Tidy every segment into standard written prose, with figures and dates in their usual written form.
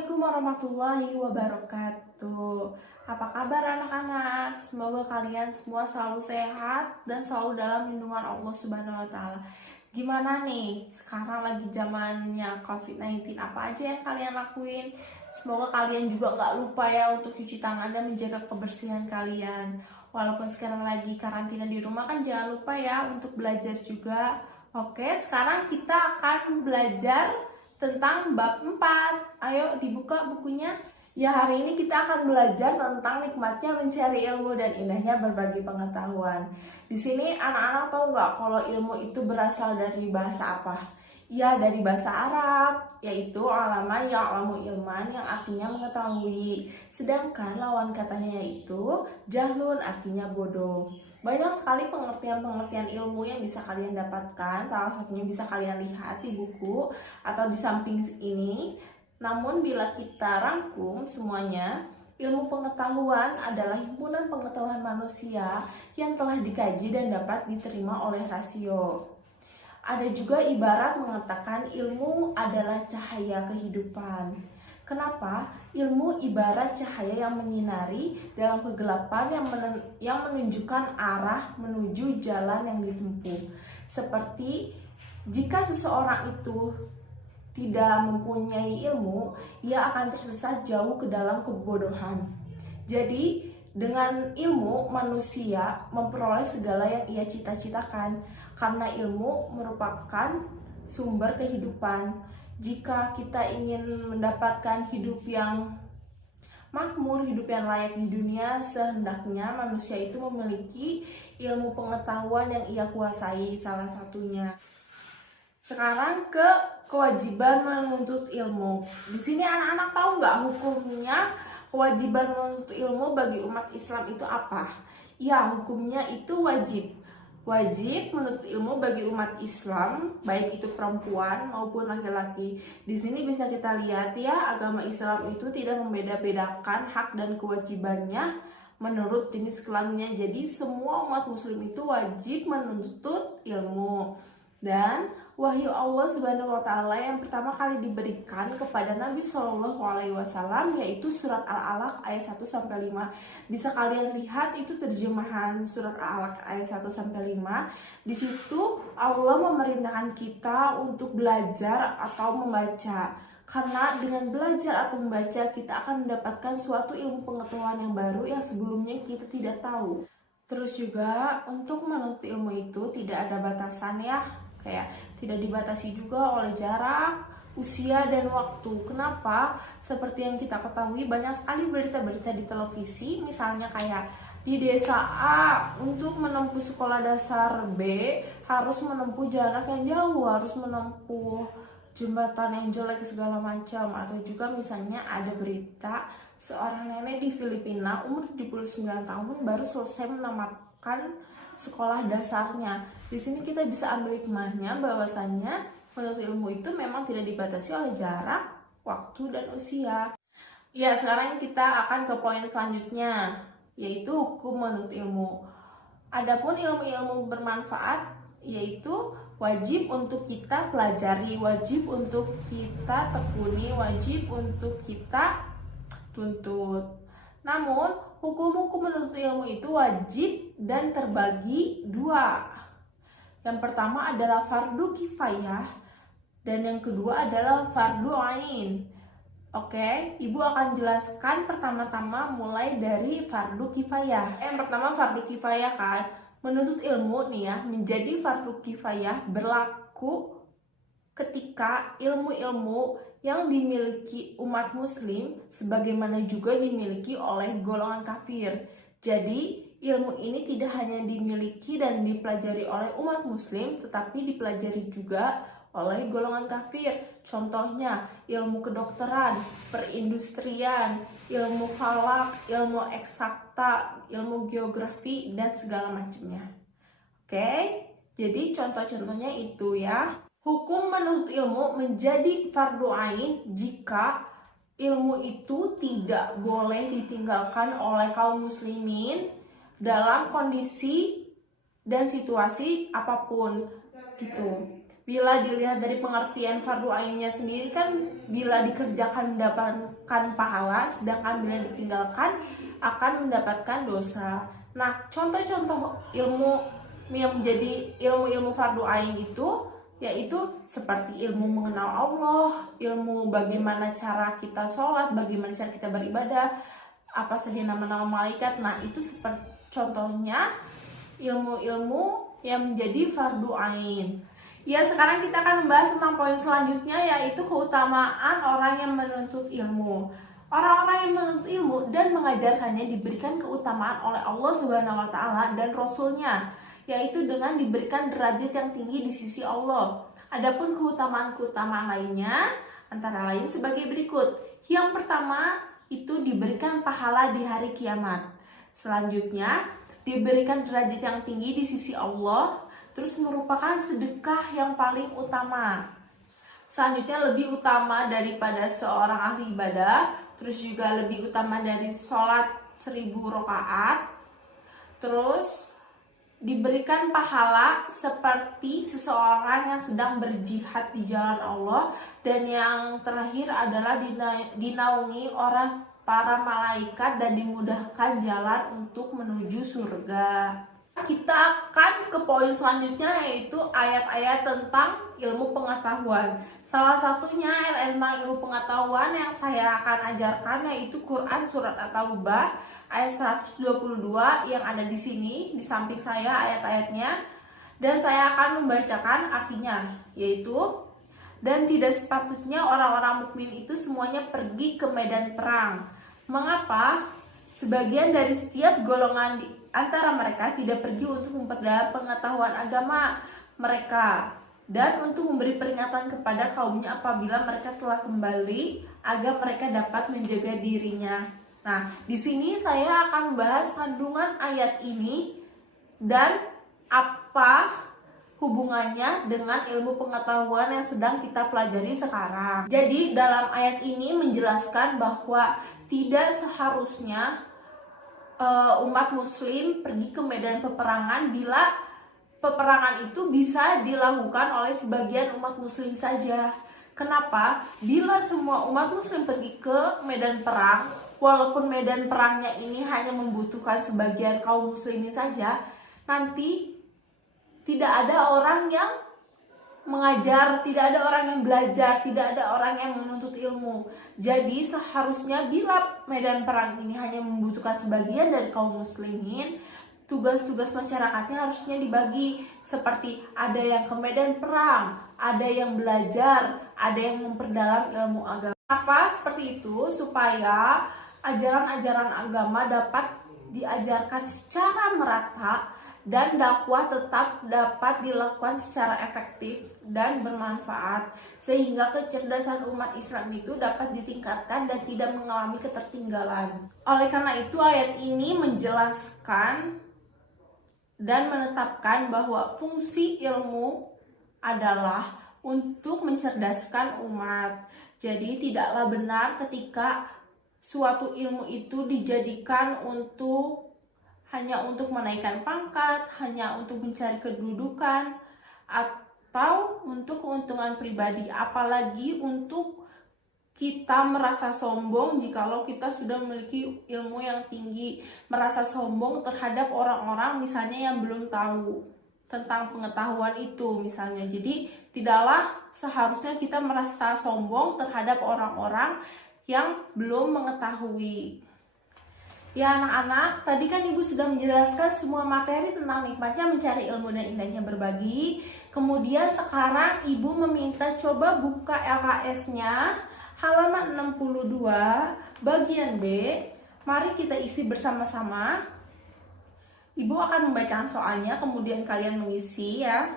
Assalamualaikum warahmatullahi wabarakatuh. Apa kabar anak-anak? Semoga kalian semua selalu sehat dan selalu dalam lindungan Allah Subhanahu wa taala. Gimana nih? Sekarang lagi zamannya COVID-19. Apa aja yang kalian lakuin? Semoga kalian juga nggak lupa ya untuk cuci tangan dan menjaga kebersihan kalian. Walaupun sekarang lagi karantina di rumah kan jangan lupa ya untuk belajar juga. Oke, sekarang kita akan belajar tentang bab 4. Ayo dibuka bukunya. Ya, hari ini kita akan belajar tentang nikmatnya mencari ilmu dan indahnya berbagi pengetahuan. Di sini anak-anak tahu nggak kalau ilmu itu berasal dari bahasa apa? Ya, dari bahasa Arab, yaitu alama ya'lamu ilman yang artinya mengetahui. Sedangkan lawan katanya yaitu jahlun artinya bodoh. Banyak sekali pengertian-pengertian ilmu yang bisa kalian dapatkan. Salah satunya bisa kalian lihat di buku atau di samping ini. Namun bila kita rangkum semuanya, ilmu pengetahuan adalah himpunan pengetahuan manusia yang telah dikaji dan dapat diterima oleh rasio. Ada juga ibarat mengatakan ilmu adalah cahaya kehidupan. Kenapa? Ilmu ibarat cahaya yang menyinari dalam kegelapan yang menunjukkan arah menuju jalan yang ditempuh. Seperti jika seseorang itu tidak mempunyai ilmu, ia akan tersesat jauh ke dalam kebodohan. Jadi, dengan ilmu manusia memperoleh segala yang ia cita-citakan, karena ilmu merupakan sumber kehidupan. Jika kita ingin mendapatkan hidup yang makmur, hidup yang layak di dunia, sehendaknya manusia itu memiliki ilmu pengetahuan yang ia kuasai, salah satunya. Sekarang ke kewajiban menuntut ilmu. Di sini anak-anak tahu nggak hukumnya kewajiban menuntut ilmu bagi umat Islam itu apa? Ya, hukumnya itu wajib. Wajib menuntut ilmu bagi umat Islam, baik itu perempuan maupun laki-laki. Di sini bisa kita lihat ya, agama Islam itu tidak membeda-bedakan hak dan kewajibannya menurut jenis kelaminnya. Jadi semua umat muslim itu wajib menuntut ilmu. Dan wahyu Allah Subhanahu wa taala yang pertama kali diberikan kepada Nabi Shallallahu alaihi wasallam yaitu surat Al-Alaq ayat 1 sampai 5. Bisa kalian lihat itu terjemahan surat Al-Alaq ayat 1 sampai 5. Di situ Allah memerintahkan kita untuk belajar atau membaca. Karena dengan belajar atau membaca kita akan mendapatkan suatu ilmu pengetahuan yang baru yang sebelumnya kita tidak tahu. Terus juga untuk menuntut ilmu itu tidak ada batasan ya. Kayak tidak dibatasi juga oleh jarak, usia, dan waktu. Kenapa? Seperti yang kita ketahui banyak sekali berita-berita di televisi, misalnya kayak di desa A untuk menempuh sekolah dasar B harus menempuh jarak yang jauh, harus menempuh jembatan yang jelek segala macam. Atau juga misalnya ada berita seorang nenek di Filipina umur 79 tahun baru selesai menamatkan sekolah dasarnya. Di sini kita bisa ambil hikmahnya bahwasannya menuntut ilmu itu memang tidak dibatasi oleh jarak, waktu, dan usia. Ya, sekarang kita akan ke poin selanjutnya, yaitu hukum menuntut ilmu. Adapun ilmu-ilmu bermanfaat yaitu wajib untuk kita pelajari, wajib untuk kita tekuni, wajib untuk kita tuntut. Namun, hukum-hukum menuntut ilmu itu wajib dan terbagi dua. Yang pertama adalah fardu kifayah dan yang kedua adalah fardu ain. Oke, Ibu akan jelaskan pertama-tama mulai dari fardu kifayah. Yang pertama fardu kifayah kan, menuntut ilmu nih ya, menjadi fardu kifayah berlaku ketika ilmu-ilmu yang dimiliki umat muslim sebagaimana juga dimiliki oleh golongan kafir. Jadi ilmu ini tidak hanya dimiliki dan dipelajari oleh umat muslim tetapi dipelajari juga oleh golongan kafir. Contohnya ilmu kedokteran, perindustrian, ilmu falak, ilmu eksakta, ilmu geografi, dan segala macamnya. Oke, jadi contoh-contohnya itu ya. Hukum menuntut ilmu menjadi fardu ain jika ilmu itu tidak boleh ditinggalkan oleh kaum muslimin dalam kondisi dan situasi apapun gitu. Bila dilihat dari pengertian fardu ainnya sendiri kan, bila dikerjakan mendapatkan pahala, sedangkan bila ditinggalkan akan mendapatkan dosa. Nah, contoh-contoh ilmu yang menjadi ilmu-ilmu fardu ain itu yaitu seperti ilmu mengenal Allah, ilmu bagaimana cara kita sholat, bagaimana cara kita beribadah, apa saja nama-nama malaikat. Nah, itu seperti contohnya ilmu-ilmu yang menjadi fardu ain. Ya, sekarang kita akan membahas tentang poin selanjutnya, yaitu keutamaan orang yang menuntut ilmu. Orang-orang yang menuntut ilmu dan mengajarkannya diberikan keutamaan oleh Allah Subhanahu wa Ta'ala dan Rasul-Nya, yaitu dengan diberikan derajat yang tinggi di sisi Allah. Adapun keutamaan-keutamaan lainnya antara lain sebagai berikut. Yang pertama, itu diberikan pahala di hari kiamat. Selanjutnya, diberikan derajat yang tinggi di sisi Allah, terus merupakan sedekah yang paling utama. Selanjutnya, lebih utama daripada seorang ahli ibadah, terus juga lebih utama dari sholat 1000 rakaat. Terus diberikan pahala seperti seseorang yang sedang berjihad di jalan Allah. Dan yang terakhir adalah dinaungi orang para malaikat dan dimudahkan jalan untuk menuju surga. Kita akan ke poin selanjutnya, yaitu ayat-ayat tentang ilmu pengetahuan. Salah satunya ayat tentang ilmu pengetahuan yang saya akan ajarkan yaitu Quran surat At-Taubah ayat 122 yang ada di sini di samping saya ayat-ayatnya, dan saya akan membacakan artinya, yaitu dan tidak sepatutnya orang-orang mukmin itu semuanya pergi ke medan perang. Mengapa? Sebagian dari setiap golongan di antara mereka tidak pergi untuk memperdalam pengetahuan agama mereka dan untuk memberi peringatan kepada kaumnya apabila mereka telah kembali agar mereka dapat menjaga dirinya. Nah, di sini saya akan membahas kandungan ayat ini dan apa hubungannya dengan ilmu pengetahuan yang sedang kita pelajari sekarang. Jadi, dalam ayat ini menjelaskan bahwa tidak seharusnya umat muslim pergi ke medan peperangan bila peperangan itu bisa dilakukan oleh sebagian umat muslim saja. Kenapa? Bila semua umat muslim pergi ke medan perang, walaupun medan perangnya ini hanya membutuhkan sebagian kaum muslimin saja, nanti tidak ada orang yang mengajar, tidak ada orang yang belajar, tidak ada orang yang menuntut ilmu. Jadi seharusnya bila medan perang ini hanya membutuhkan sebagian dari kaum muslimin, tugas-tugas masyarakatnya harusnya dibagi seperti ada yang ke medan perang, ada yang belajar, ada yang memperdalam ilmu agama. Apa seperti itu supaya ajaran-ajaran agama dapat diajarkan secara merata dan dakwah tetap dapat dilakukan secara efektif dan bermanfaat sehingga kecerdasan umat Islam itu dapat ditingkatkan dan tidak mengalami ketertinggalan. Oleh karena itu ayat ini menjelaskan dan menetapkan bahwa fungsi ilmu adalah untuk mencerdaskan umat. Jadi tidaklah benar ketika suatu ilmu itu dijadikan hanya untuk menaikkan pangkat, hanya untuk mencari kedudukan, atau untuk keuntungan pribadi, apalagi untuk kita merasa sombong jikalau kita sudah memiliki ilmu yang tinggi, merasa sombong terhadap orang-orang misalnya yang belum tahu tentang pengetahuan itu misalnya. Jadi tidaklah seharusnya kita merasa sombong terhadap orang-orang yang belum mengetahui. Ya anak-anak, tadi kan Ibu sudah menjelaskan semua materi tentang nikmatnya mencari ilmu dan indahnya berbagi. Kemudian sekarang Ibu meminta coba buka LKS-nya halaman 62 bagian B. Mari kita isi bersama-sama. Ibu akan membacakan soalnya, kemudian kalian mengisi ya.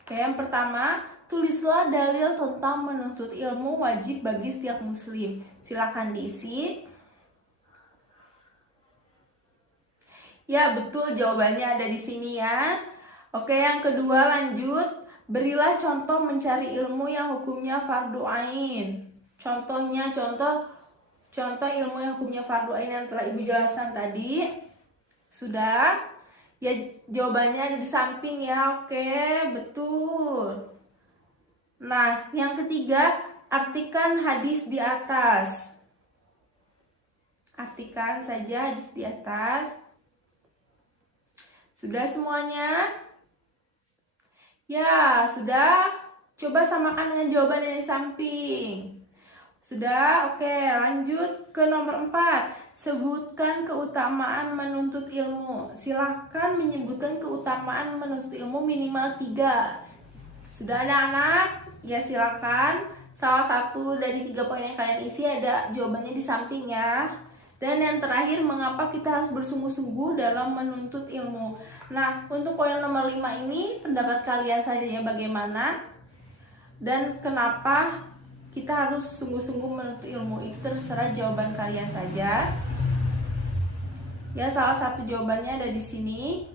Oke, yang pertama, tulislah dalil tentang menuntut ilmu wajib bagi setiap muslim. Silakan diisi. Ya, betul, jawabannya ada di sini ya. Oke, yang kedua lanjut. Berilah contoh mencari ilmu yang hukumnya fardu ain. Contohnya, contoh ilmu yang hukumnya fardu ain yang telah Ibu jelaskan tadi. Sudah? Ya, jawabannya ada di samping ya. Oke, betul. Nah, yang ketiga, artikan hadis di atas. Artikan saja hadis di atas. Sudah semuanya? Ya, sudah. Coba samakan dengan jawaban yang di samping. Sudah? Oke, lanjut ke nomor 4. Sebutkan keutamaan menuntut ilmu. Silahkan menyebutkan keutamaan menuntut ilmu minimal 3. Sudah ada anak? Ya, silakan. Salah satu dari 3 poin yang kalian isi ada jawabannya di sampingnya. Dan yang terakhir, mengapa kita harus bersungguh-sungguh dalam menuntut ilmu. Nah, untuk poin nomor 5 ini, pendapat kalian saja ya bagaimana? Dan kenapa kita harus sungguh-sungguh menuntut ilmu? Itu terserah jawaban kalian saja. Ya, salah satu jawabannya ada di sini.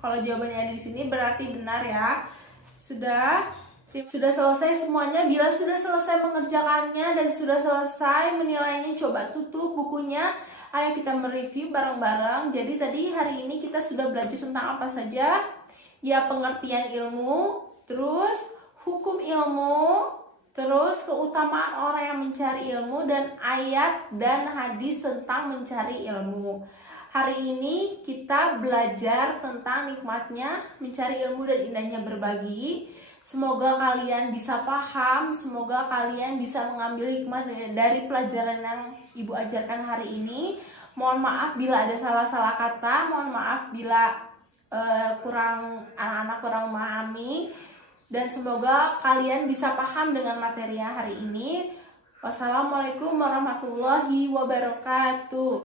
Kalau jawabannya ada di sini berarti benar ya. Sudah selesai semuanya. Bila sudah selesai mengerjakannya dan sudah selesai menilainya, coba tutup bukunya. Ayo kita mereview bareng-bareng. Jadi tadi hari ini kita sudah belajar tentang apa saja? Ya, pengertian ilmu, terus hukum ilmu, terus keutamaan orang yang mencari ilmu, dan ayat dan hadis tentang mencari ilmu. Hari ini kita belajar tentang nikmatnya mencari ilmu dan indahnya berbagi. Semoga kalian bisa paham, semoga kalian bisa mengambil hikmah dari pelajaran yang Ibu ajarkan hari ini. Mohon maaf bila ada salah-salah kata, mohon maaf bila anak-anak kurang memahami, dan semoga kalian bisa paham dengan materi hari ini. Wassalamualaikum warahmatullahi wabarakatuh.